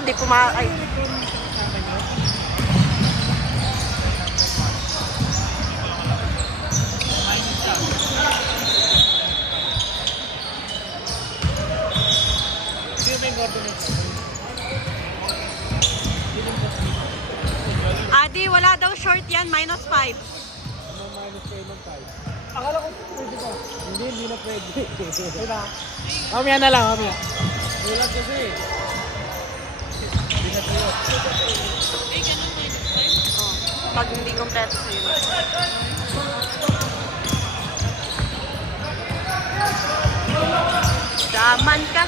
di kumakay. Adi, wala daw short yan, -5. Minus kayo ng 5. Akala ko pwede ba? Hindi na pwede. Diba? Mamaya na lang, mamaya. Wala kasi. Hindi na pwede. Ay, ganun -5? Oh, pag hindi kompleto sa'yo. Daman ka.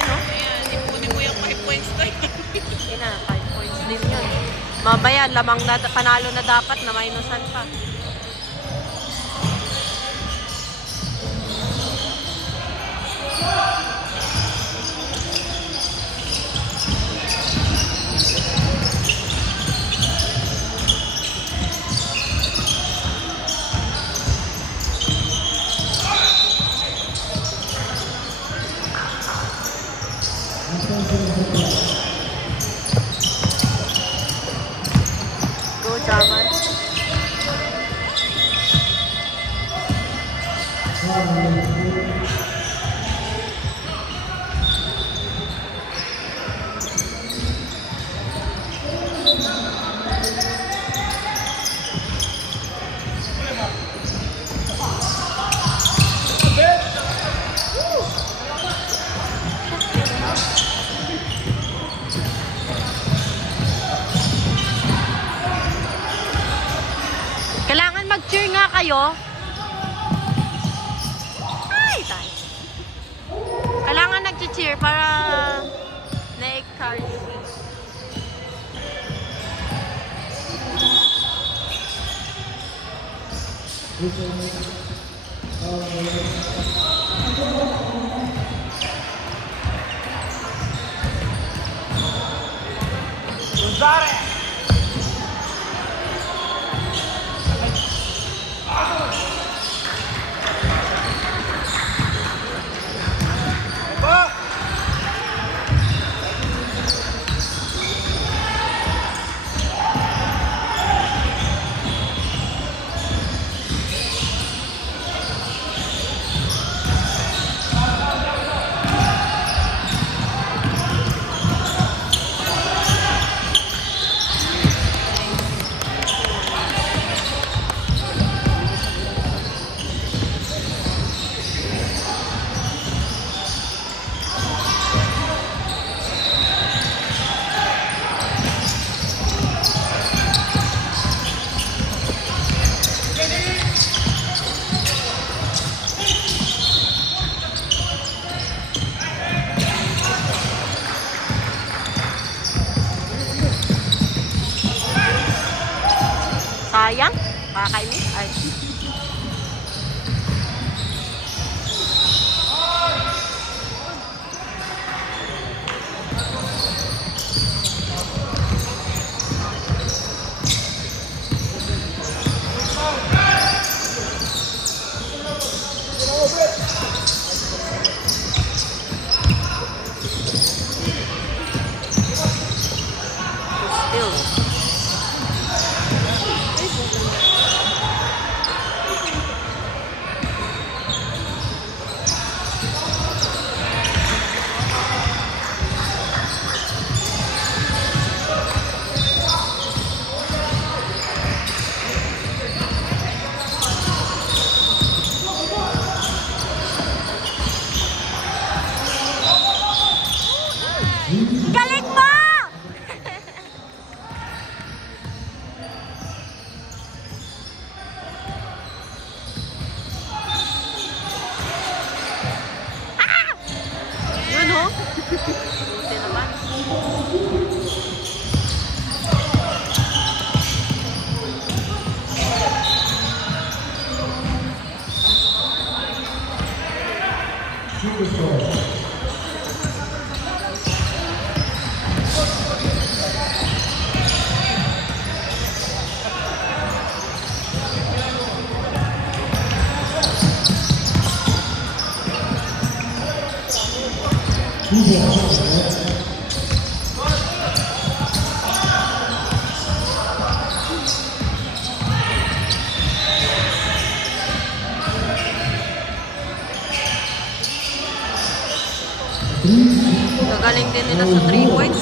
You know? Ayan, ipunin mo yung 5 points tayo. Hindi na, 5 points din yun. Mamaya, lamang na, panalo na dapat na minusan pa. Go, Jaman. Kailangan mag-cheer nga kayo. Ay, tayo. Kailangan nag-cheer para na-encourage. Sayang. Kakainis. Ay. Still. Galing mo! Ah! Yun ho? Buti naman. Galing din nila sa 3 points.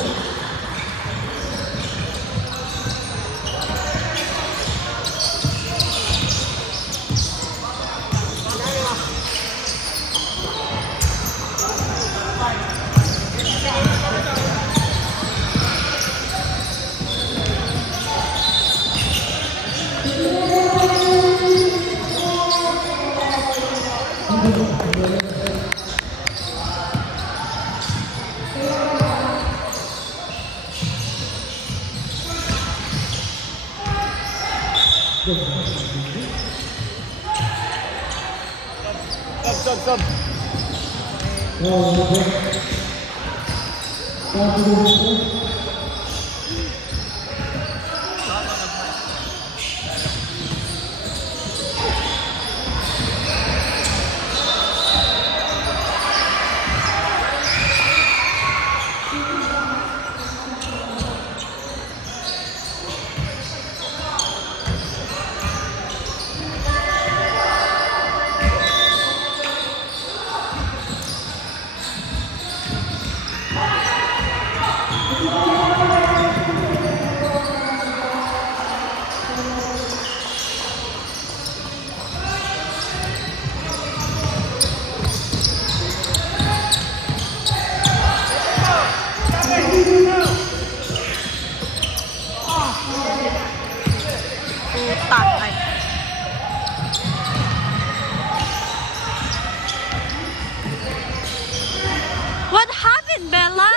Stop. Puta. Ay. What happened, Bella?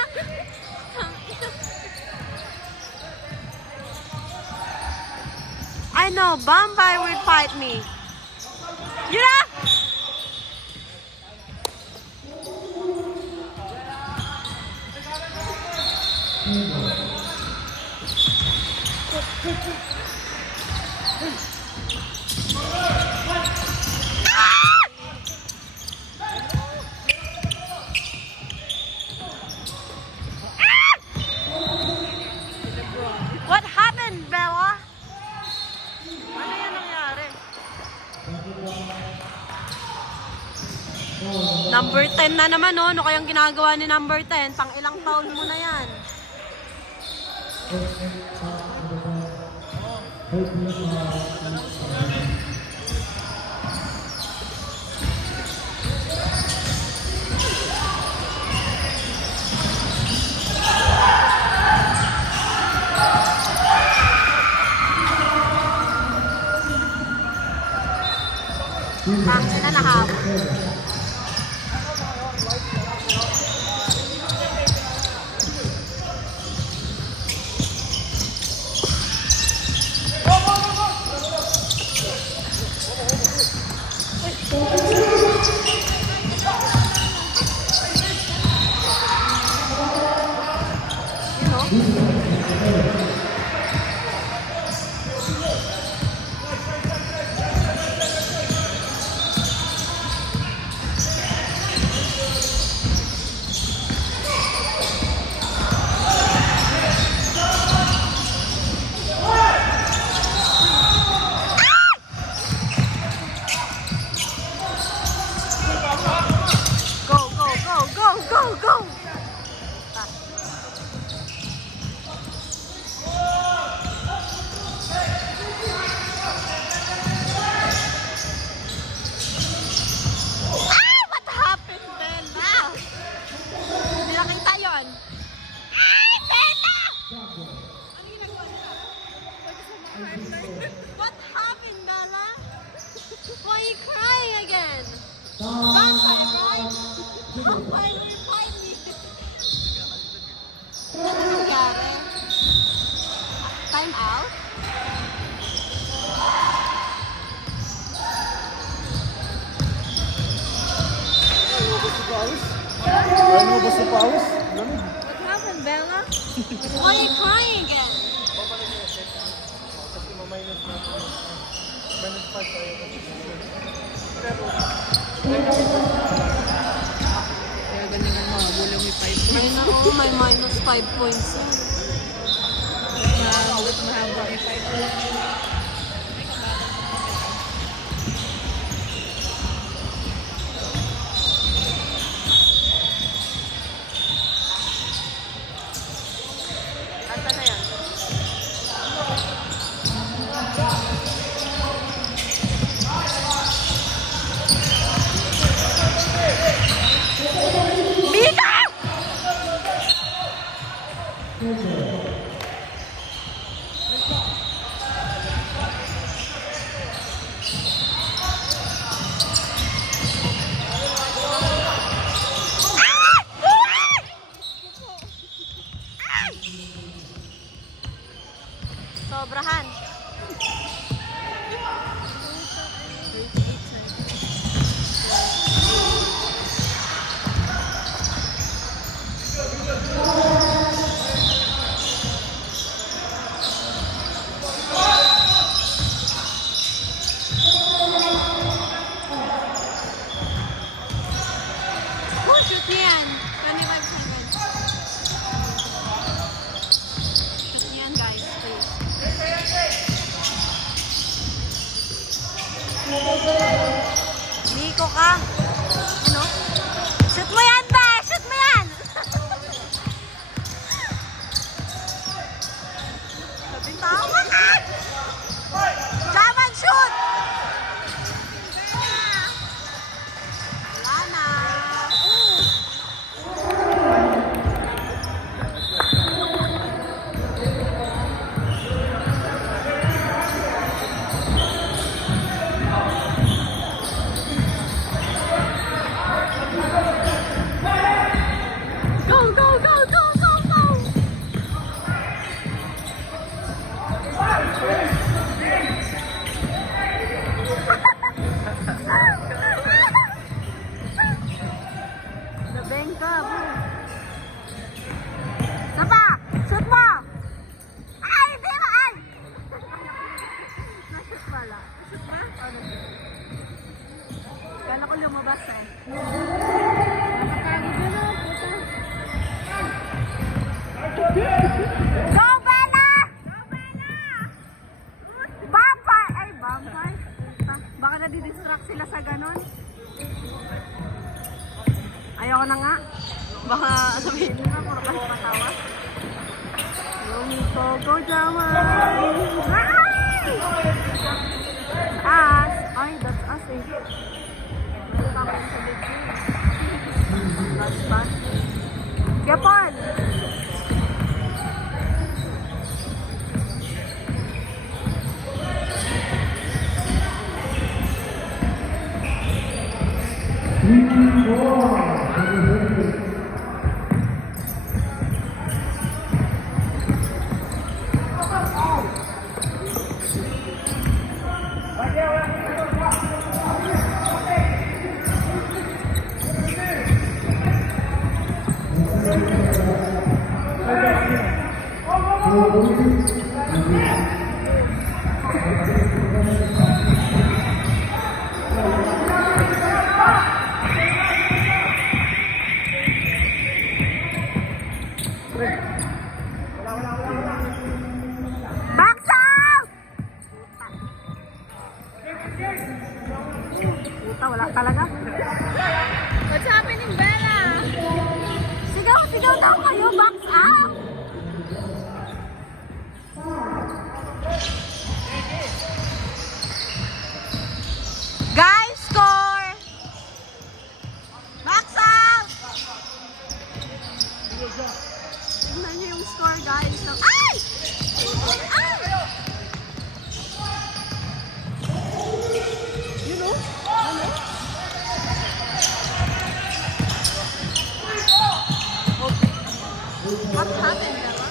I know, Bombay will fight me. Yeah! What happened, Bella? Ano yan nangyari? Number 10 na naman, oh. Ano kayang ginagawa ni number 10? Pang ilang foul mo na yan? Tangin na nahabol. Go! What happened, Bella? Hindi nakita yun. Bella! Ano ginagawa nila? What happened, Bella? Why are you crying again? Vampire, right? Vampire will fight me. Ano nangyari? Time out? Ano ba sa paus? What happened, Bella? Why are you crying again? Kasi ma-minus na ito. Minus 5 tayo. Pero, Kaya galingan mo, habulin mo 5 Ay na, oh, may minus 5 points. Hanggat mahaba yung 5 points. Sobrahan. Shoot niya yan. 25 seconds. Shoot niya yan, guys. Please. Nico ka. Ano? Shoot mo yan, ba? Shoot mo yan! Sabing tama ka! Jump and shoot! Wala na. Go, go, go, go, go, go! Nabeng ka, bro. Sapa! Shoot mo! Ay, hindi ba? Ay! Na-shoot pala. Shoot ba? Ano? Kala ko lumabas eh. Nakakagod na, puta. Go, Bella! Go, Bella! Vampire! Ay, vampire. Baka nadidistract sila sa ganon. Ayoko na nga. Baka sabihin nila, puro kahit patawa. Go, Nico. Go, Jama! Us. Ay, that's us eh. Tama sa video. That's us. Kapon! Box out! Puta, wala talaga. What's happening, Bella? Sigaw, sigaw daw kayo, box out! Guys, score! Box out! Tingnan niyo yung score, guys. Ay! Ay! You know? Ano? What happened, Bella?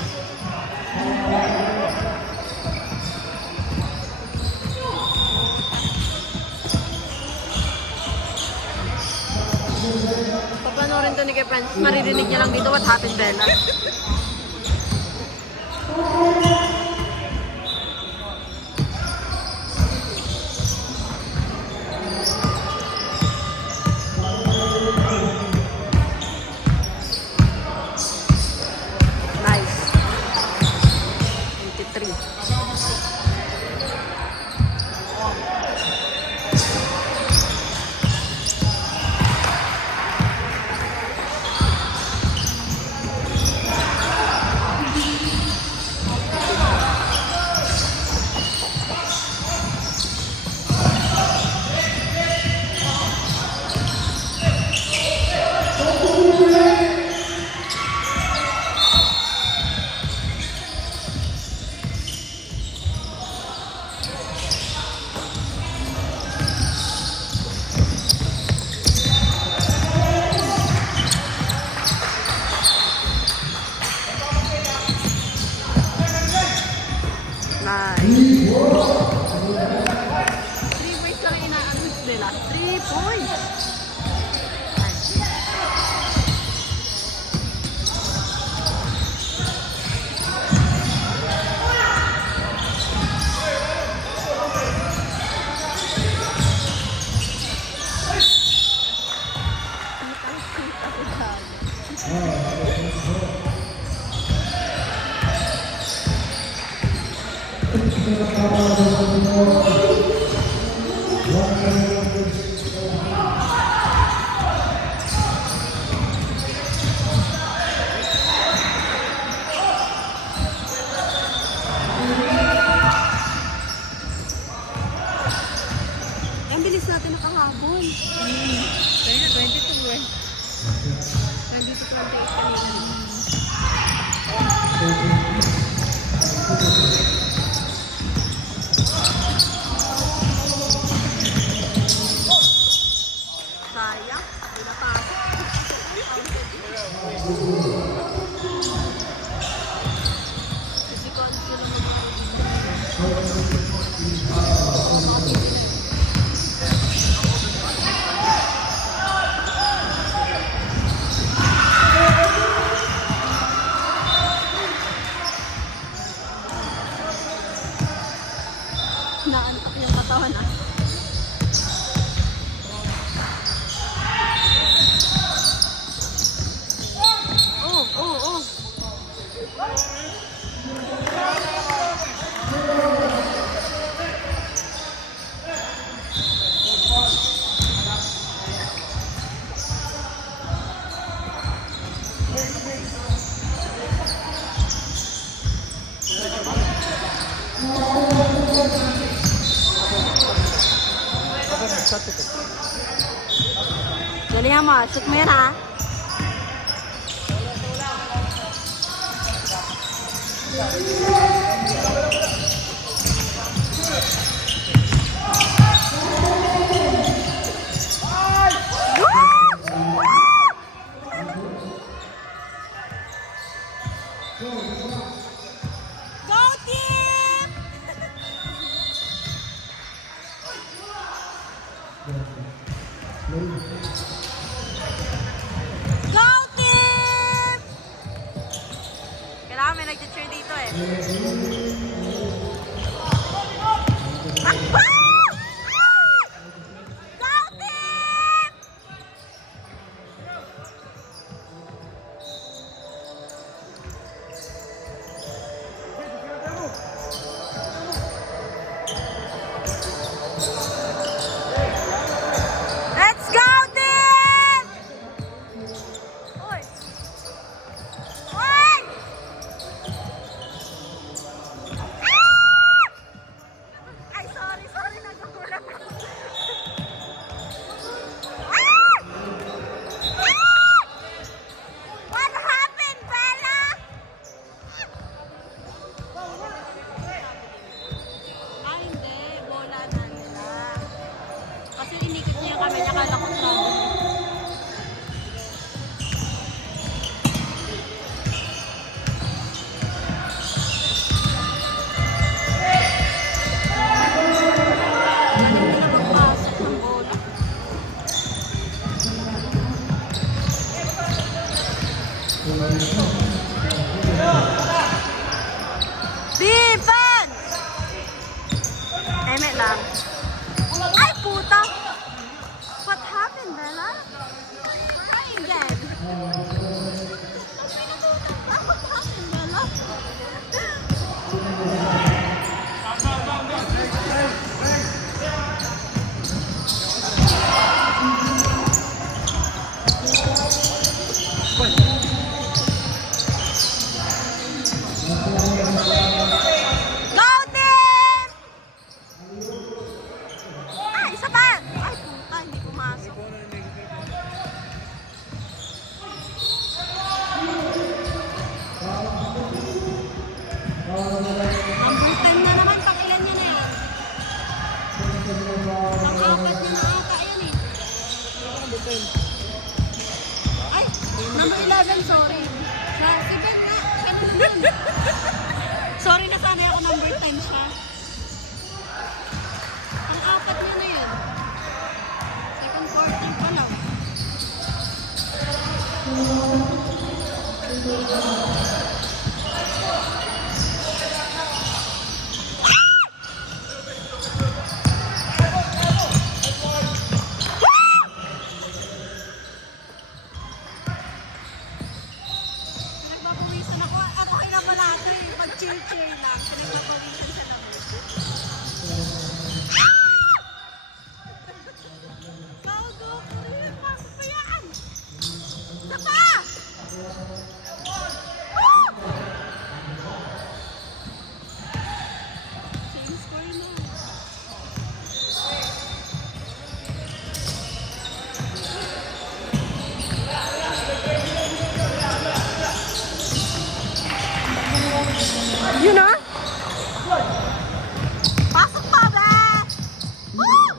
Papanoorin to ni kay Francis. Maririnig niya lang dito, what happened, Bella? Nice. 83. Ang bilis natin nakahabol. Kaya na, 22 eh. Nandito 28 kanina. Sayang, hindi napasok. Kasi kung sino naantak yung katawan ah. Oh, oh, oh. Galing mo, suk mo yan ha. Go team! Go team! Kailangan may nag-cheer dito eh. Takbo! Go team! Let's go team! Oy! Oy! Ah! Ay, sorry, nagugulat ako. Ah! Ah! What happened, Bella? Ah, hindi. Bola na nila. Kasi inikot niya kami, nakala ko trouble. Hindi na magpasok ng bola. Defense! Eme lang. Ay, puta! What happened, Bella? Ay, again. What happened, Bella? Go team! Ah, isa pa! Ay, puta, hindi pumasok. Number 10 na naman, pakilan niya na yan. Pang-apat niya na ata yan eh. Ay, number 11, sorry. Si Ben na, ganun din. Sorry na sana ako number 10 siya. Pang-apat niya na yun. Second quarter pa lang. Pinagpapawisan ako. Ako ay naman natin. Pag-cheer-cheer lang. Pinagpapawisan sa lamig. Gago! Pasok pa yan! Isa pa! Same score na. Yun na? Pasok pa ba? Woo!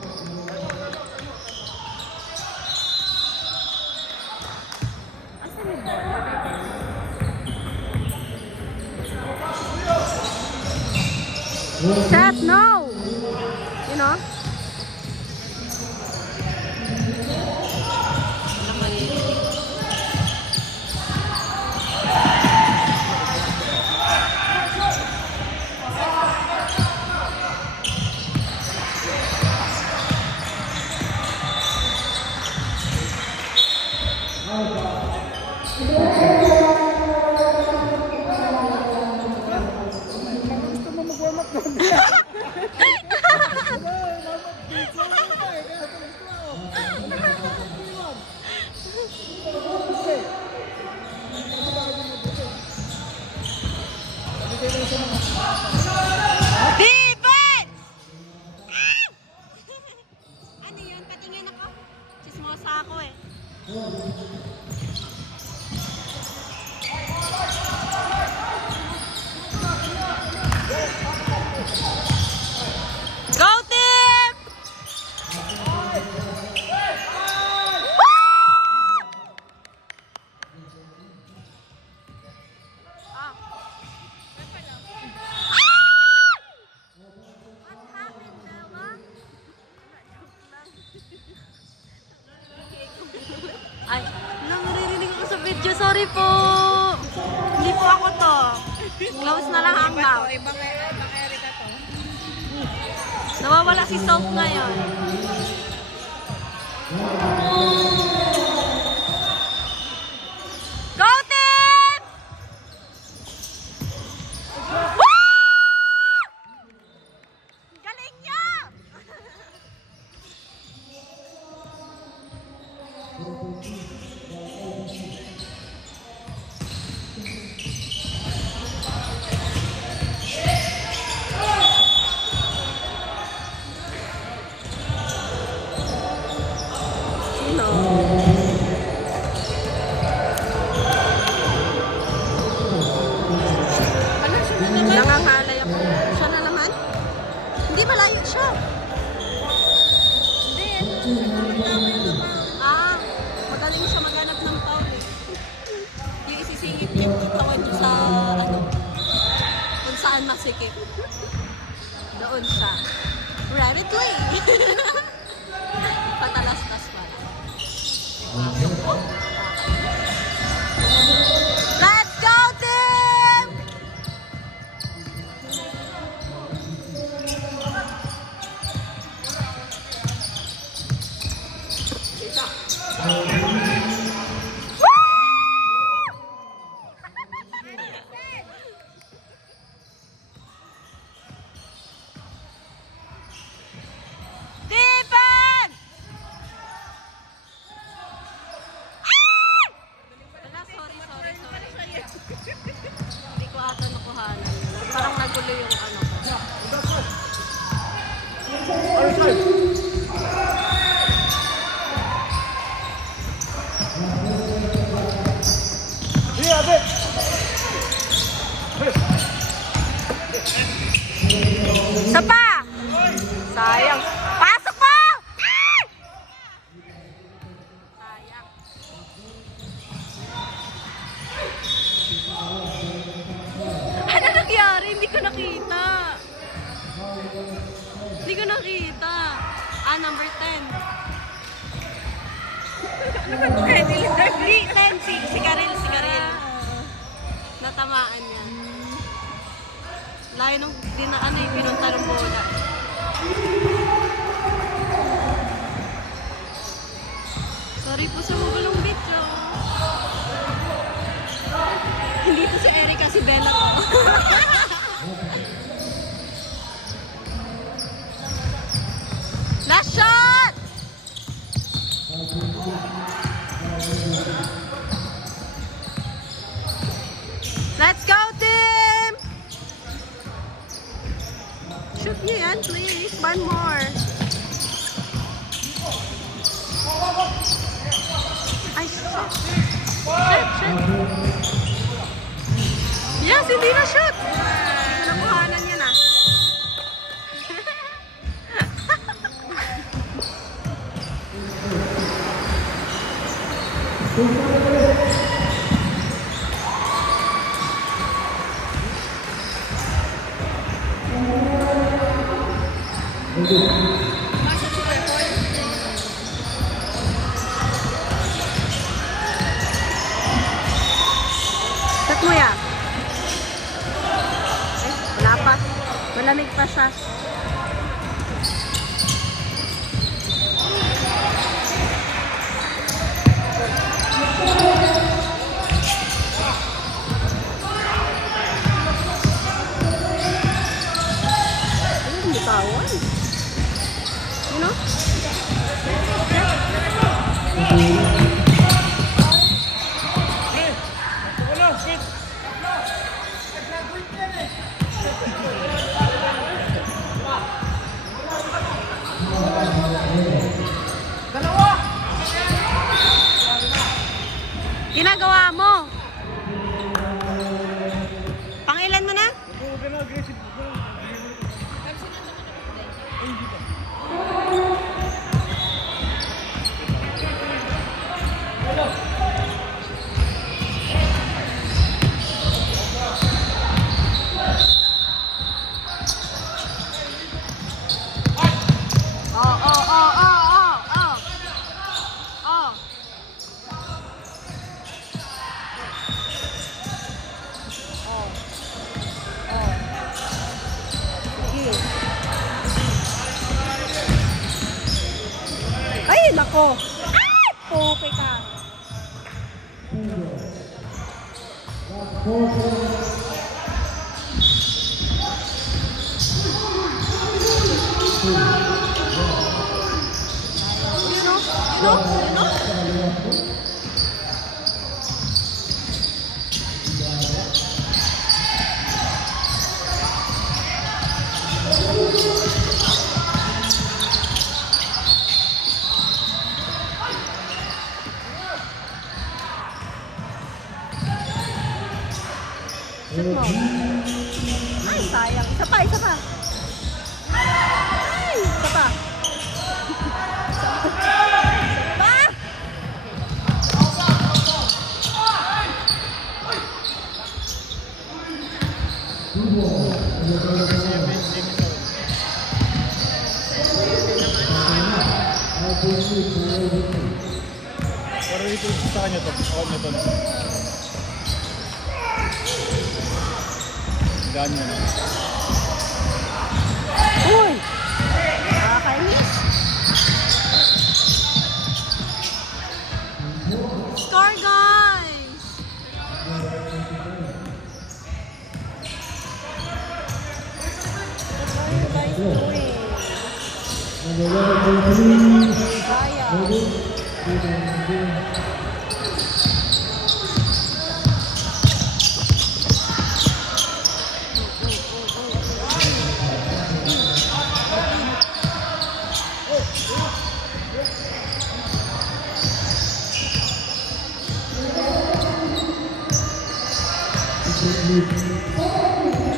Chat, no! You know? Gusto mo mag-warm up doon? Defense! Ah! Ano yun? Patingin ako. Chismosa ako eh. Go team! Ah. What happened, Bella? Ay, naririnig ako sa video. Sorry po. Hindi po ako to. Close na lang ang mouth. Ibang Erika to. Nawawala si Salt ngayon. Go team! Woo! Galing niya! Nangangalay ako. Siya na naman? Hindi, malayo siya. Ah, magaling siya maghanap ng foul eh. Yung isisingit yung katawan niyo sa ano, kung saan masikip. Doon siya. Rapidly! Patalastas pa. Let's go, team! Defense! Ah! Wala, sorry. Hindi ko ata nakuhanan. Parang nagulo yung ano ko. Yeah, bit. Isa pa! Sayang. Pasok po! Ah! Sayang. Ano nangyari? Hindi ko nakita. Hindi ko nakita. Ah, number 10. Ano ba ito kaya nila? Hindi, 10. Si Karel. Natamaan niya. Layo nung pinunta ng bola. Sorry po sa magulong video. Hindi po si Erika, si Bella po. Let's go, team! Shoot nyo yan, please. One more. Ay, shit. Shit. Yes, hindi na shoot. Hindi ko nakuhanan yan ah. Shot mo ya. Wala pa. Malamig pa siya. Ayun, bitawan. You know? Ginagawa mo. Pangilan mo na? Ay, nako. Ay, poke ka. You know? Shoot mo. Ay, sayang. Isa pa. Ay, isa pa. Isa pa. Pero ito sa kanya to. Ako nito. Ganyan na. Uy! Nakakainis. Score, guys!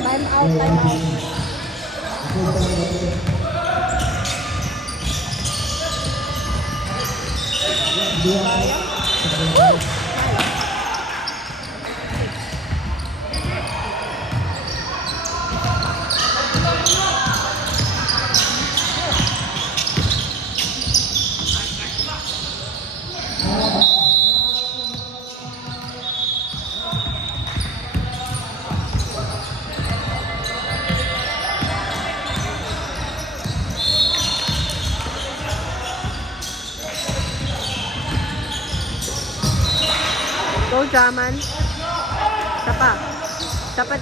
Time out. Go, Jaman. Sapa. Sapa. Ay.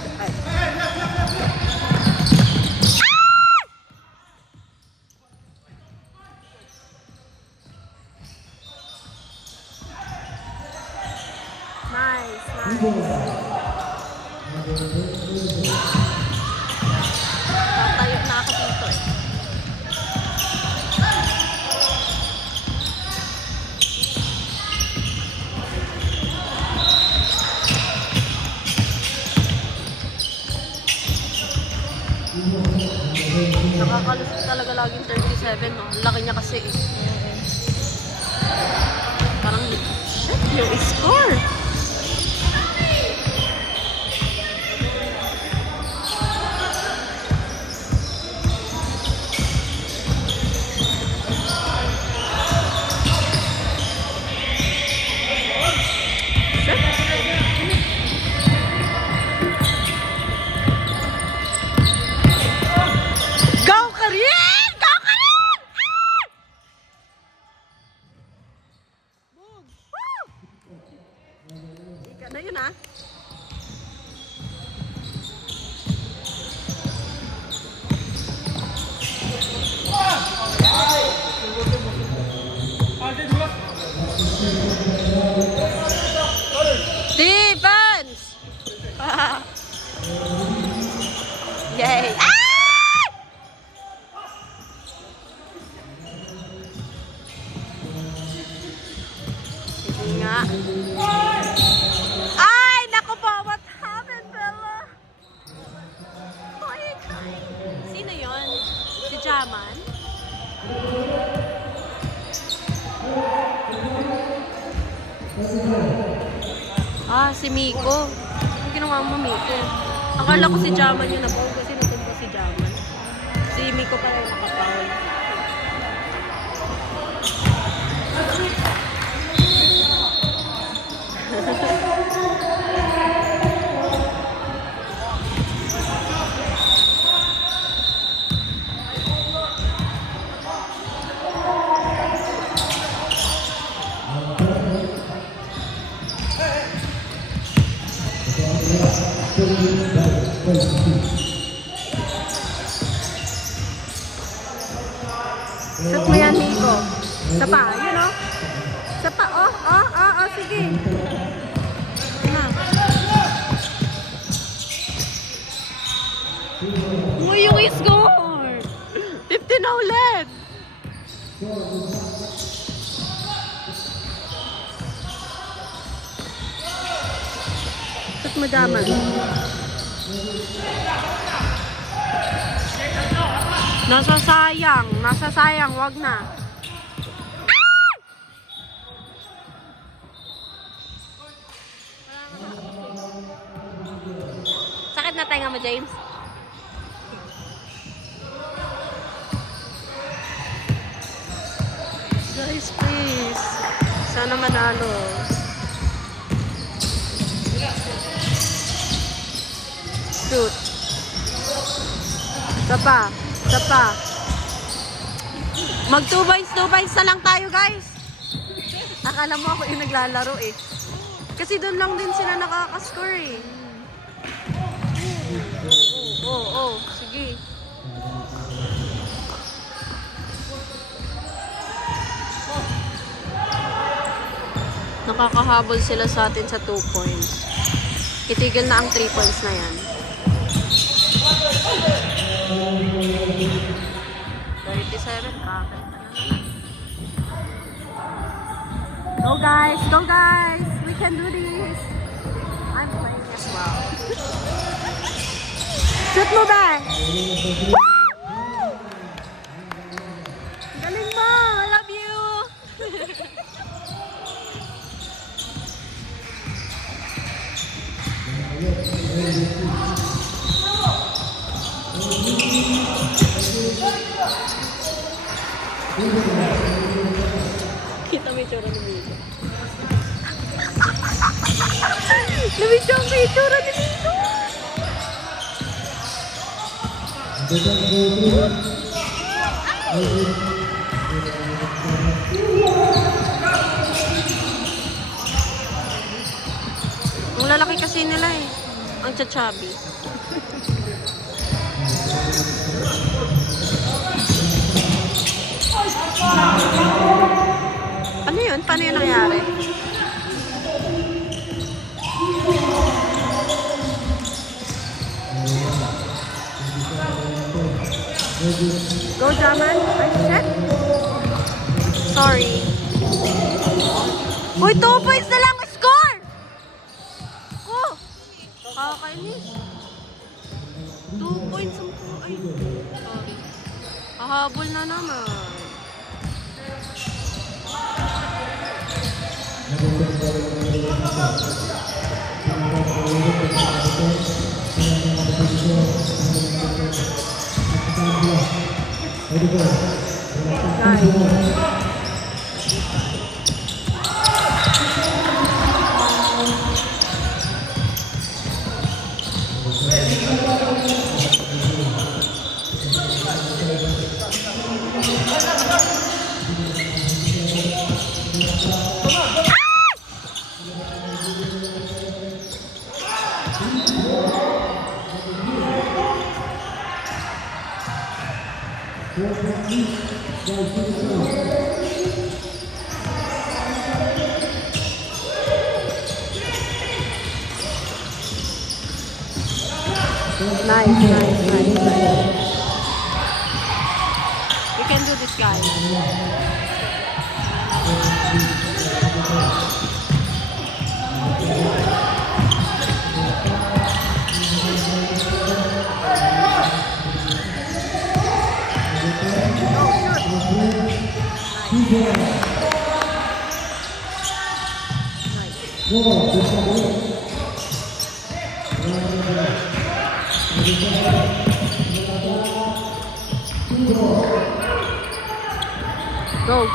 Nice. Tatayo na ako dito eh. Nakakalusot talaga laging 37, no? Ang laki niya kasi eh. Parang, shit, yung score! Go, Karin! Go, Karin! Ah! Woo! Ika na yun, ah. Defense! Yay! Ah! Sige nga. Ay! Naku po! What happened, Bella? Oy, sino yun? Si Jaman? Ah, si Miko. Ang ginawa mo, Miko? Akala ko si Jaman yun ako kasi natunto si Jaman. Si Miko pala yung nakapaul. Shoot mo yan, Miko. Isa pa, yun o. Isa pa, sige. Na. Mo yung score! 50 na ulit! Shoot mo, Jaman. Nasasayang, wag na. Ah! Sakit na tenga mo, James? Guys, please. Sana manalo. Shoot. Isa pa. Mag 2 points na lang tayo, guys. Akala mo ako yung naglalaro eh. Kasi doon lang din sila nakaka-score eh. Oo, sige. Nakakahabol sila sa atin sa 2 points. Itigil na ang 3 points na yan. 37, Go guys! We can do this! I'm playing as well. Shoot mo ba? Galing mo! I love you! Kita mo yung tsura ni Miko. Nabidyo ang yung tsura ni Miko. Ang lalaki kasi nila eh. Ang chachabi. Ano yun? Paano yun nangyari? Go, Jaman. Ay, shit. Sorry. Uy, 2 points na lang score! Oh! Kakainis. 2 points ang po. Ay, sorry. Kahabol na naman. Nice. We can do this, guys. Go.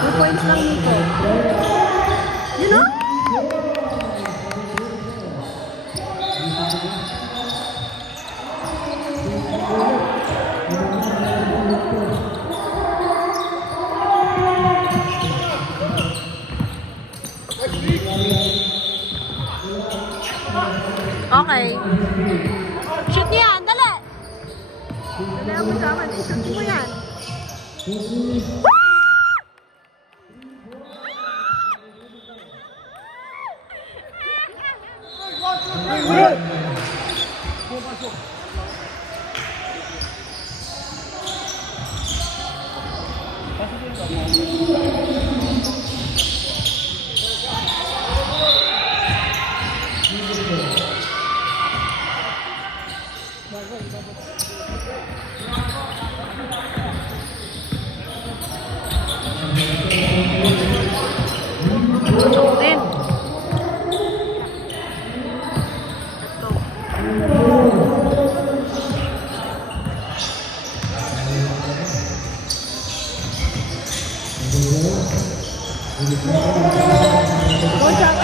Two points lang, Nico. You know? Okay. Shoot niya yan, dali! Dali ako daman, shoot mo yan. Tutok din. Let's go. Go, Jack.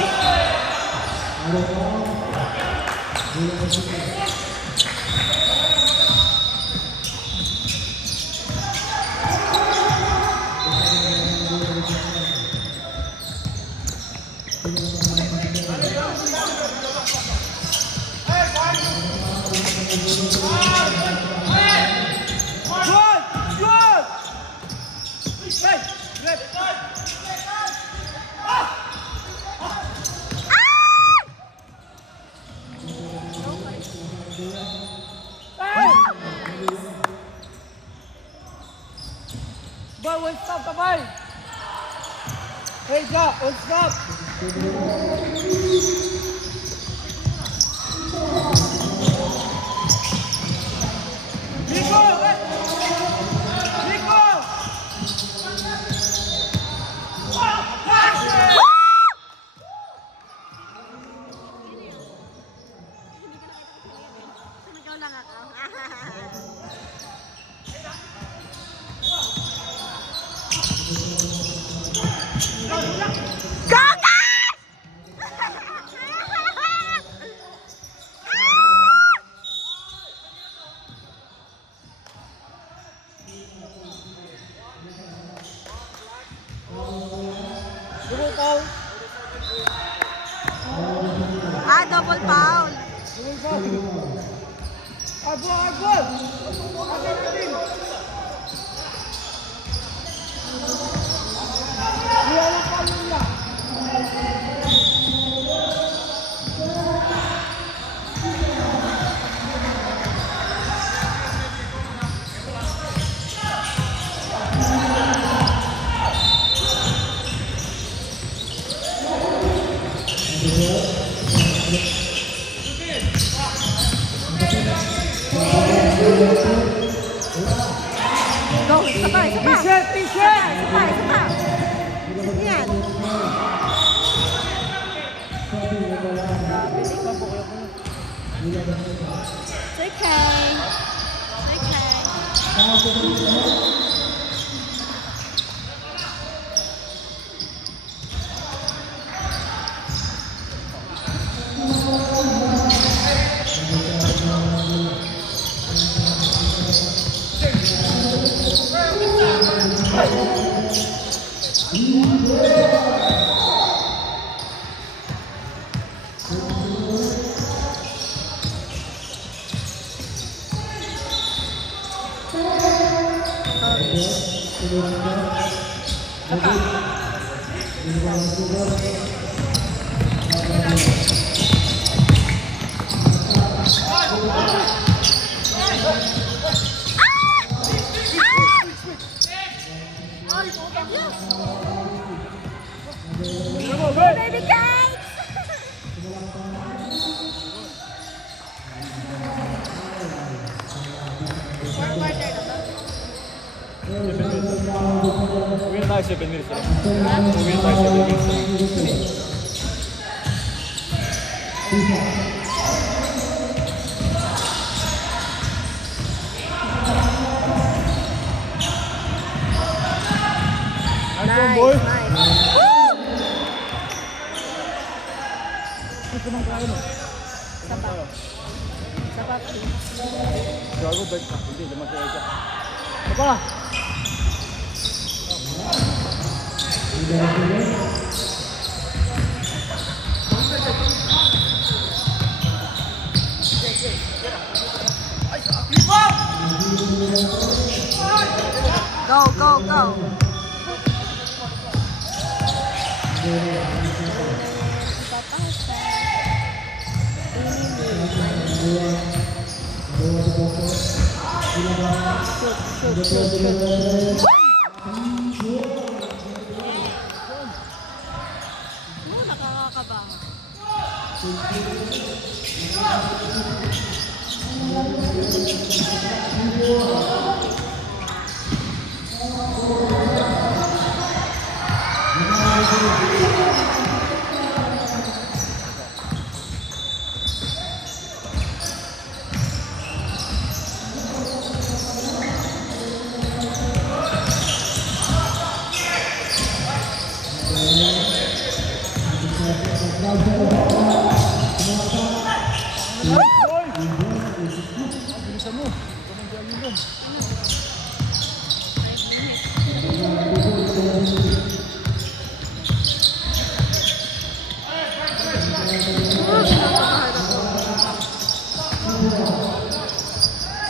Boy, one stop, kabay! Hey, go, one stop! Nico! Nico! Ikaw lang ako. Double foul. Arbol! Atin! Wala pa yun lang. Baby cakes! Uwi na tayo 7 minutes lang. Uwi na tayo 7 minutes lang. Nice, boy. Nice. Woo! Ito nang kain mo. Sapat. Sapat. Gago, bike na. Hindi, naman siya ito. Apa? Go, go, go. Nakakakaba. Bilisan mo. Tumanggihan mo yun.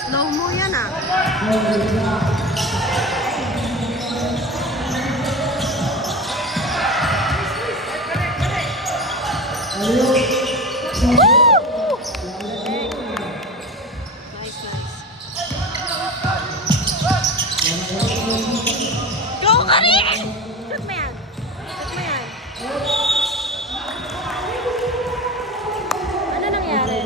Slow mo yan ah. Nice, nice. Go ka rin! Shoot mo yan. Shoot mo yan. Ano nangyari?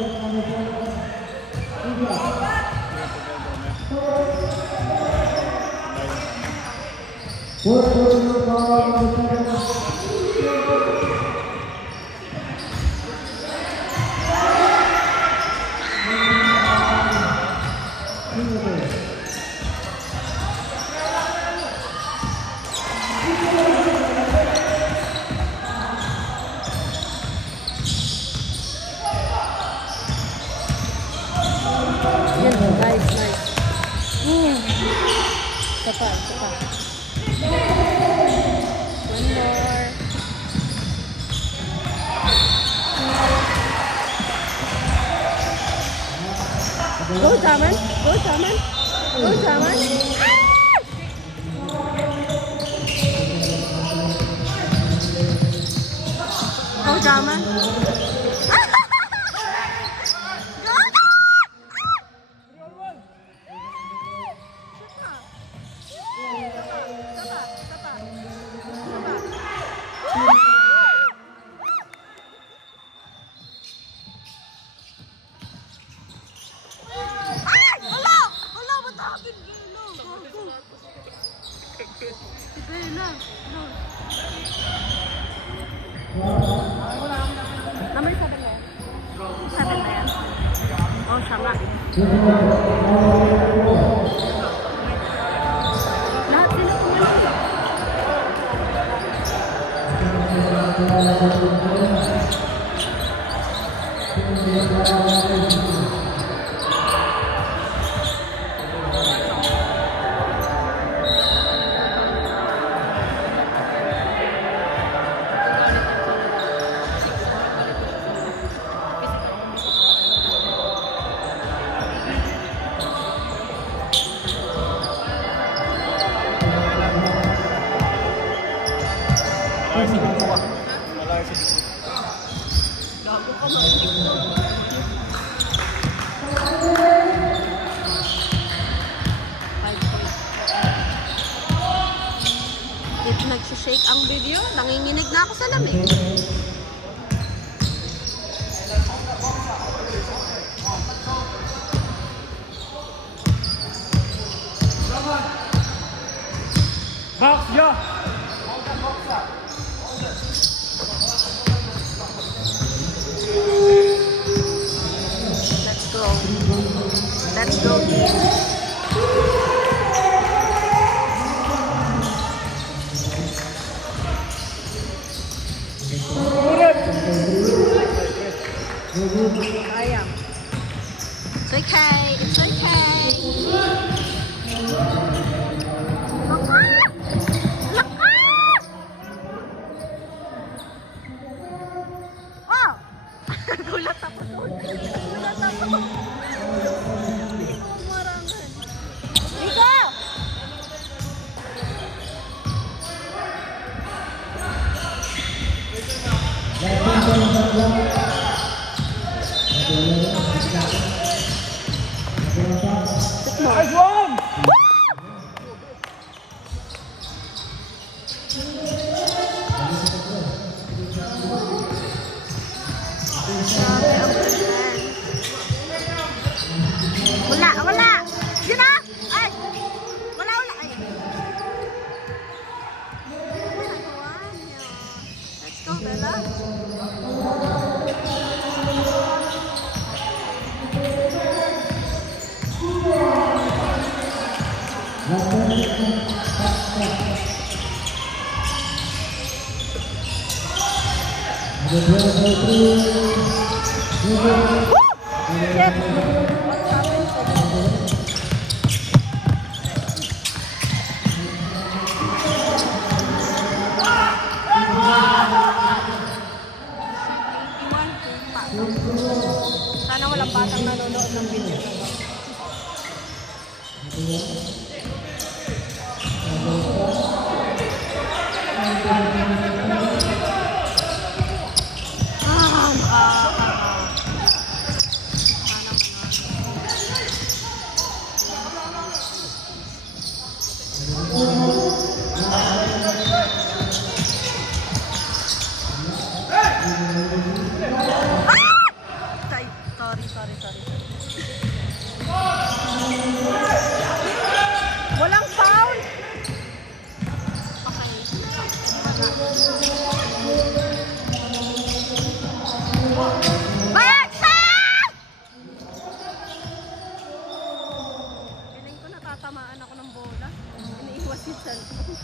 Yan, nice, nice. Sapa, sapa. One more. Go, Jaman. Go, Jaman. Go, Jaman. Go, Jaman. Number 7 na yan. 7 na yan. Oh, siya nga. Lahat sila pumunta. If nagsishake ang video, nanginginig na ako sa lamig. Box, yeah! Let's go. Let's go here. Sayang. It's okay. It's okay. Lakas! Lakas! Oh! Gulat ako doon. Gulat ako. Marangan. Ika! Nice one! Grabe ang defense. Wala, wala! Yun na! Ay! Wala, wala! Ay! Nagawa niya. Let's go, Bella. Sana walang batang nanonood ng video. Sorry. Walang foul. Okay. Baksa! Piling ko natatamaan ako ng bola. Iniiwas yung cellphone.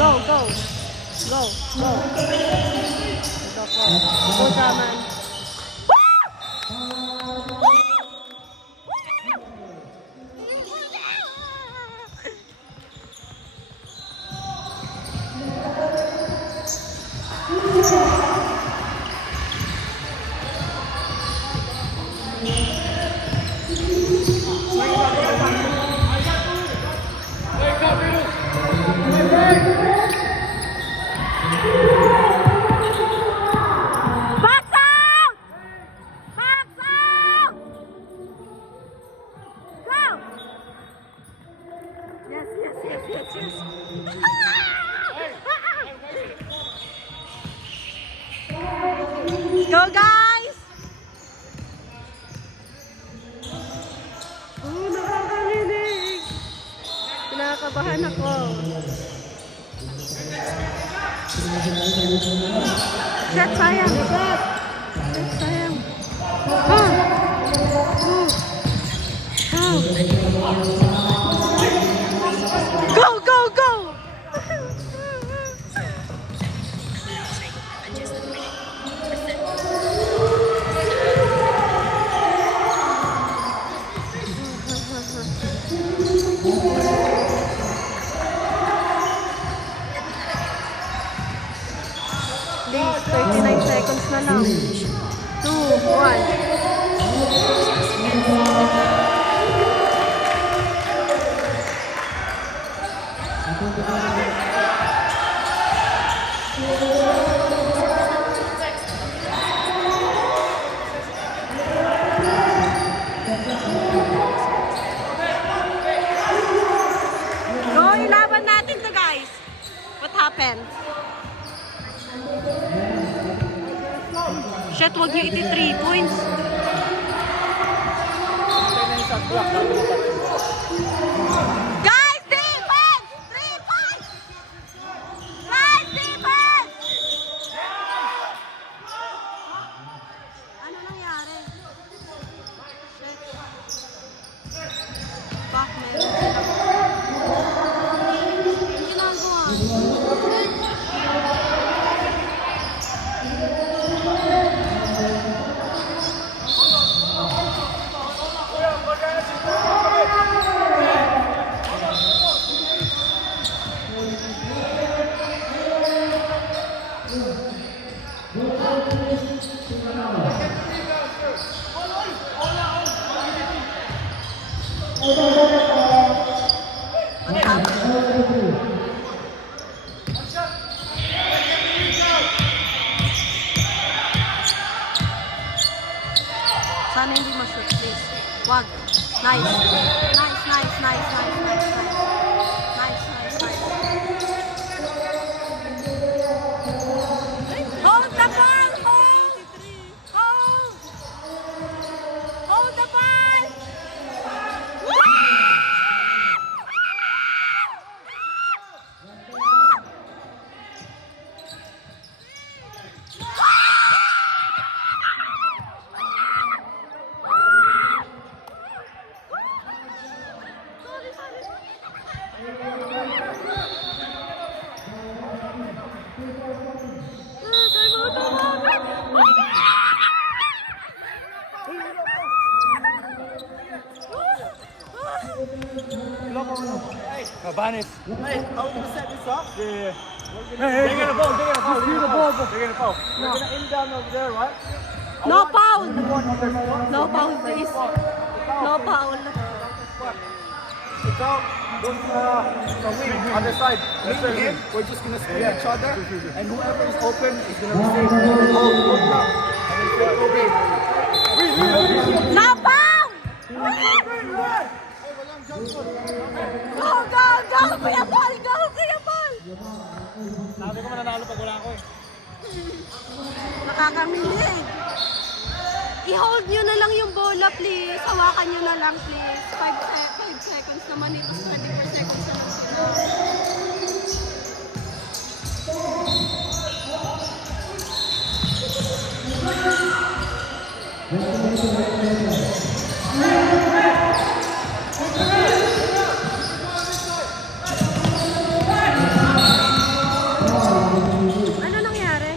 Go. Go, Daman. Yes. Go, guys! Oh, nakakarinig! Kinakabahan ako. Shot, sayang. Sayang. Go! Please, 39 seconds na lang. 2, 1. defense. Shit, wag niyo iti 3 points. Guys, defense! 3 points! Guys, defense! Ano nangyari? Shit. Back, meron sila. Ang ginagawa. Sana hindi ma-shoot, please. Wag. Nice. Nice, nice, nice, nice, nice, nice. Nice, nice, nice. Hold the ball! Hold! Hold! Hold the ball! Cabanes. Hey, how you set this up? Yeah. They're gonna ball. They're gonna ball. They're gonna ball. They're gonna ball. We're gonna end down over there, right? No foul! No foul, please. No foul. It's out. The wing, other side. Wing in. We're just gonna screen each other, and whoever is open is gonna receive. Hold up, and then straight go game. No foul! Go, go, go! Kuya Paul! Go, Kuya Paul! Sabi ko mananalo pag wala ako eh. Nakakamilig. I-hold nyo na lang yung bola, please. Hawakan nyo na lang, please. 5 seconds naman ito. 34 seconds na lang sila. Ano nangyari?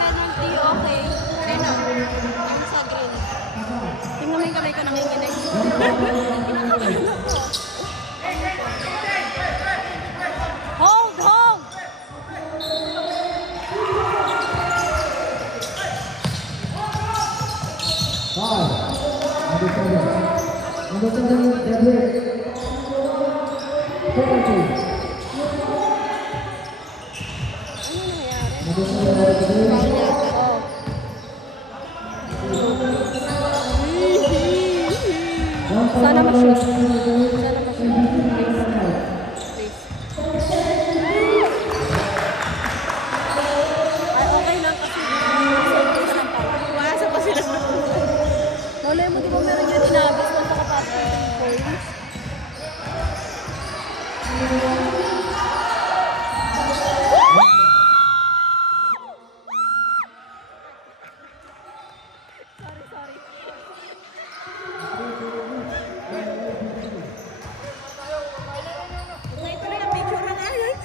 Penalty, okay. Sino? Yung sa green. Tingnan mo yung kamay ko nanginginig. Kinakabahan ako. Hold, hold! Sana ma-shoot. Sana ma-shoot. Please. Please. Ay, okay lang kasi. Please lang pa. Umasa pa sila sa Lola mo, di ba meron yun inabas na sa kapag points? Sorry. Ito na yung picture na ngayon.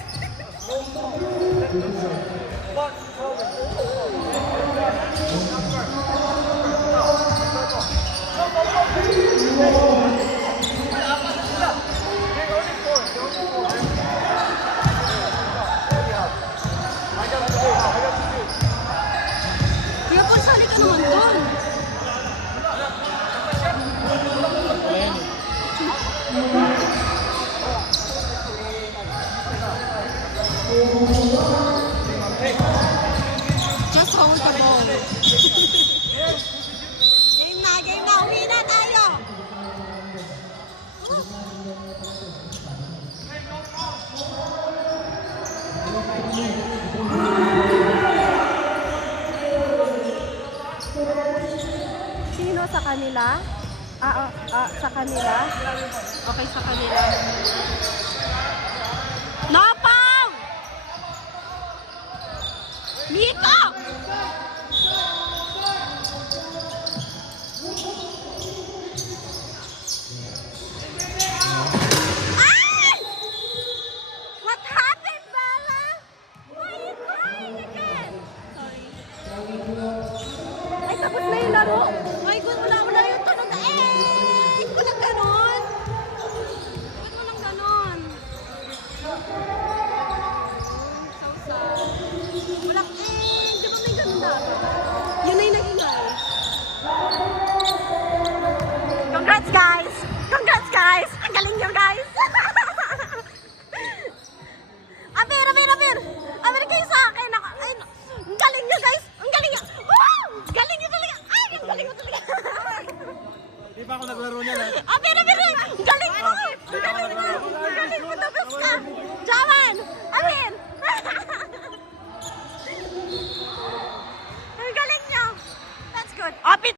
Kuya Paul, sali ka naman doon. Just hold the ball. Game na. Uwi na tayo. kanila? Sa kanila? Okay, sa kanila. Napang! Miko! Ay! What happened, Bella? Why are you crying again? Sorry. Ay, tapos na yung laro. My God, wala yung tanong na walang ganon. Ba't walang ganon? So sad. Walang di ba may ganon dapat? Yun ay nag-ingay. Congrats, guys! Congrats, guys! Ang galing nyo, guys! Abir! Abir kayo sa akin! Ay, ang galing nyo, guys! Ang galing nyo! Wow! Galing nyo talaga! Ay, ang galing mo talaga! Di pa ako naglaro niyan. Abir! Ang galing mo! Ang galing mo!